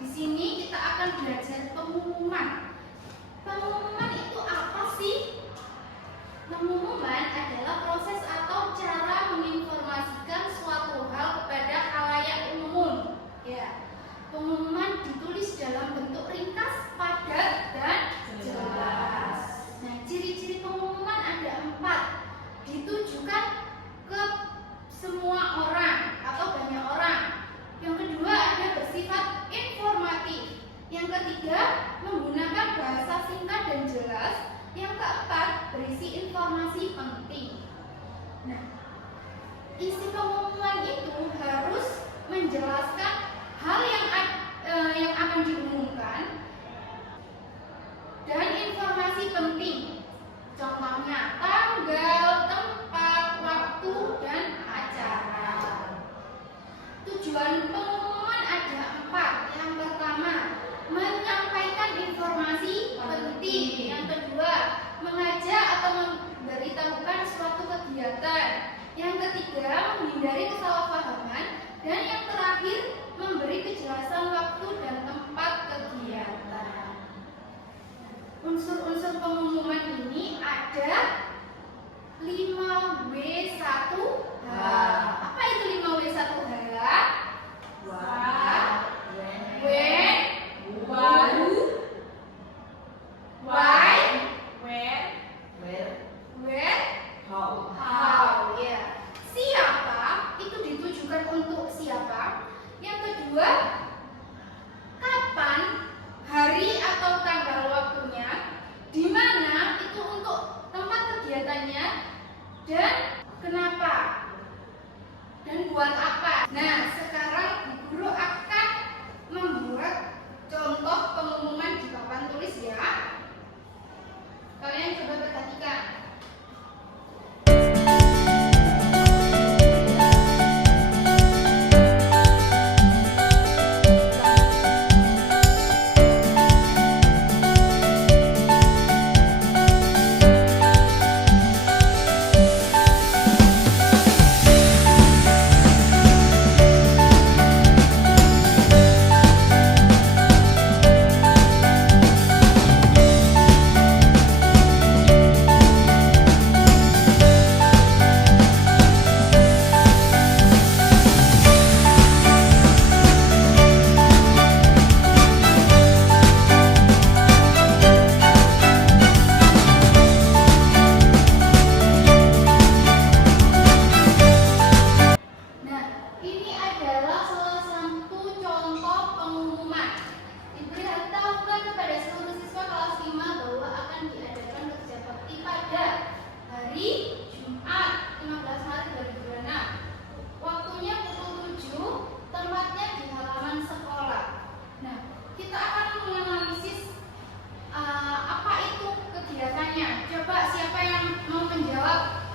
di sini kita akan belajar pengumuman. Pengumuman itu apa sih? Pengumuman adalah proses atau cara menginformasikan suatu hal kepada khalayak umum. Ya, pengumuman ditulis dalam bentuk ringkas, padat, dan jelas. Nah, ciri-ciri pengumuman ada 4. Ditujukan ke semua orang atau banyak orang. Yang kedua, ada bersifat informatif. Yang ketiga, menggunakan bahasa singkat dan jelas. Yang keempat, berisi informasi penting. Nah, isi pengumuman itu harus menjelaskan hal yang akan diumumkan dan informasi penting. Contohnya tanggal, tempat, waktu, dan acara. Tujuan pengumuman ada 4. Yang pertama, menyampaikan informasi penting. Yang kedua, mengajak atau memberitahukan suatu kegiatan. Yang ketiga, menghindari kesalahpahaman. Dan yang terakhir, memberi kejelasan waktu dan tempat kegiatan. Unsur-unsur pengumuman ini ada 5W1H. Apa itu 5W1H? How. Ya. Siapa itu ditujukan untuk siapa. Yang kedua, kapan, hari atau tanggal waktunya, di mana itu untuk tempat kegiatannya, dan kenapa, dan buat apa. Nah, sekarang Bu Guru akan membuat contoh pengumuman di papan tulis ya. Kalian coba perhatikan.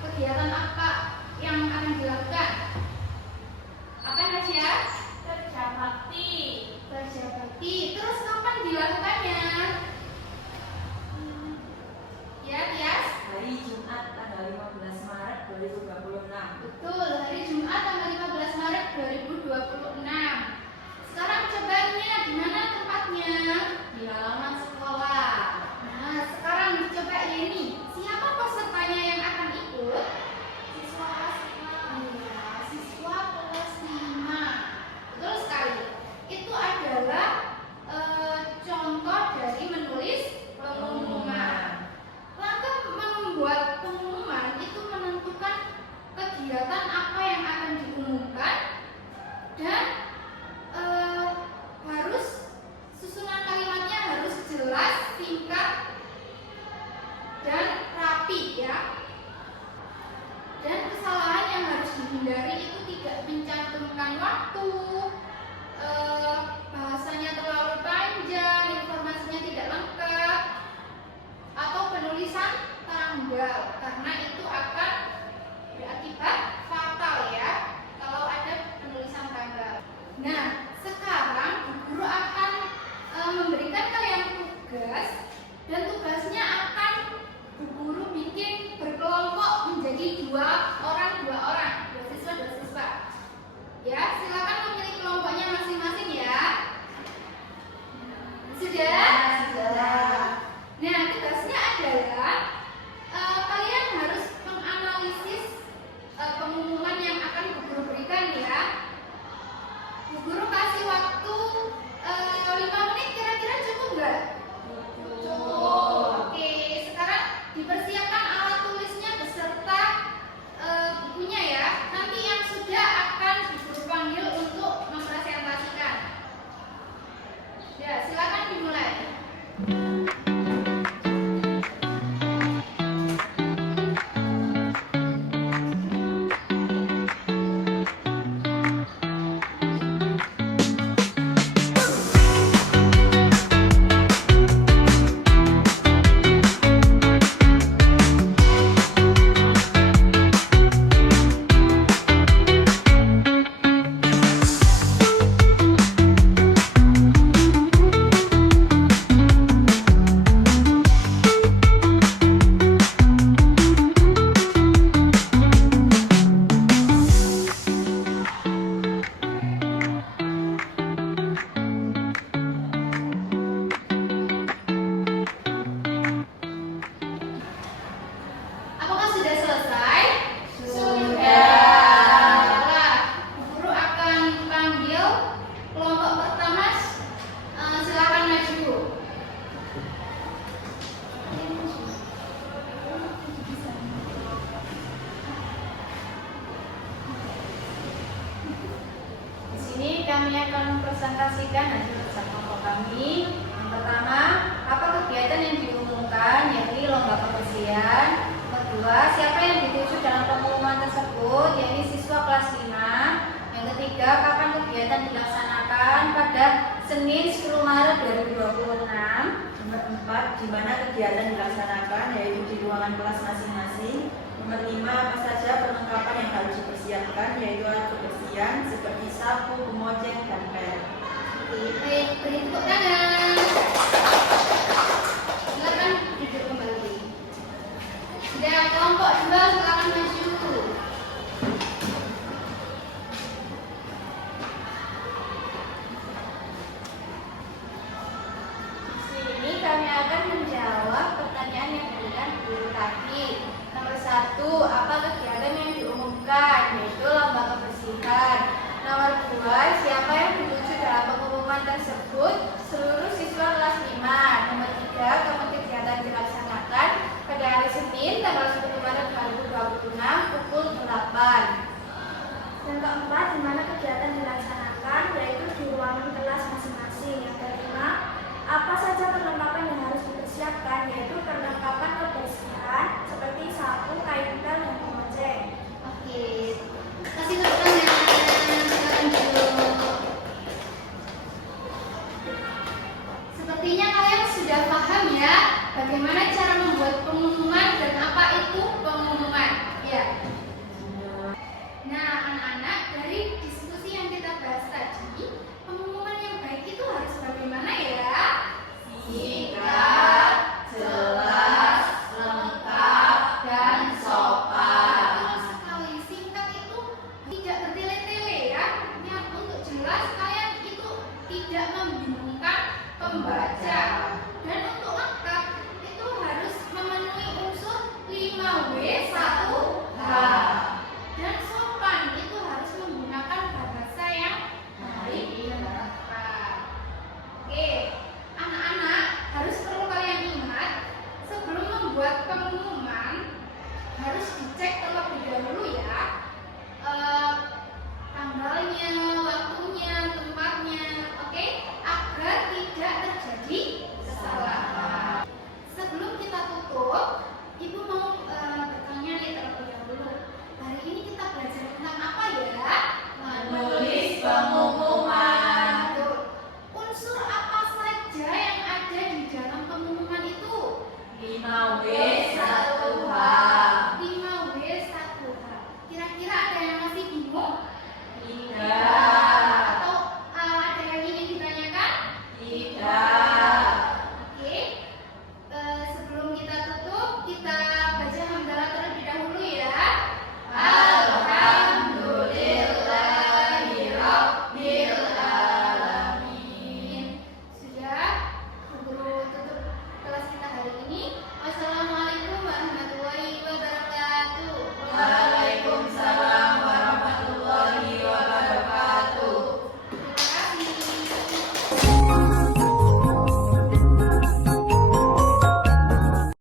Kegiatan apa yang akan dilakukan? Apa Nasya? Kerja bakti. Kerja bakti. Terus kapan dilakukannya? Ya, Tias? Hari Jumat tanggal 15 Maret 2026. Betul, hari Jumat tanggal 15 Maret 2026. Sekarang cobanya di mana tempatnya? Di halaman sekolah. Nah, sekarang coba ini. Siapa pesertanya yang akan ikut? Apakah sudah selesai? Sudah. Baiklah, guru akan panggil kelompok pertama. Silakan maju. Di sini kami akan mempresentasikan hasil kerja kelompok kami. Yang pertama, apa kegiatan yang diumumkan, yakni lomba kebersihan. Kedua, siapa yang dituju dalam pengumuman tersebut, yakni siswa kelas 5. Yang ketiga, kapan kegiatan dilaksanakan pada Senin 10 Maret 2026. Nomor 4, di mana kegiatan dilaksanakan, yaitu di ruangan kelas masing-masing. Nomor 5, apa saja perlengkapan yang harus dipersiapkan, yaitu alat kebersihan seperti sapu, kemoceng, dan pel. Baik, beri tepuk tangan. Silakan duduk kembali. Sudah, kelompok 2 silakan maju. Sini kami akan menjawab pertanyaan yang diberikan guru tadi. Nomor 1, apa kegiatan yang diumumkan, yaitu lomba kebersihan. Nomor 2, siapa yang dituju dalam pengumuman tersebut, seluruh siswa kelas 5. Nomor 3, kapan kegiatan dilaksanakan pada hari Senin tanggal 10 Maret 2026 pukul 8. Yang keempat, di mana kegiatan dilaksanakan, yaitu di ruangan kelas masing-masing. Yang kelima, apa saja perlengkapan yang harus dipersiapkan, yaitu perlengkapan kebersihan seperti sapu, kain pel, dan kemoceng. Oke, kasih tepuk tangan. Silakan duduk. Sepertinya kalian sudah paham ya bagaimana cara membuat pengumuman dan apa itu pengumuman. Ya. Nah, anak-anak, dari diskusi yang kita bahas tadi, pengumuman yang baik itu harus bagaimana ya? Singkat, jelas, lengkap, dan sopan. Betul sekali, singkat itu tidak bertele-tele ya. Yang untuk jelas kalian itu tidak membingungkan pembaca.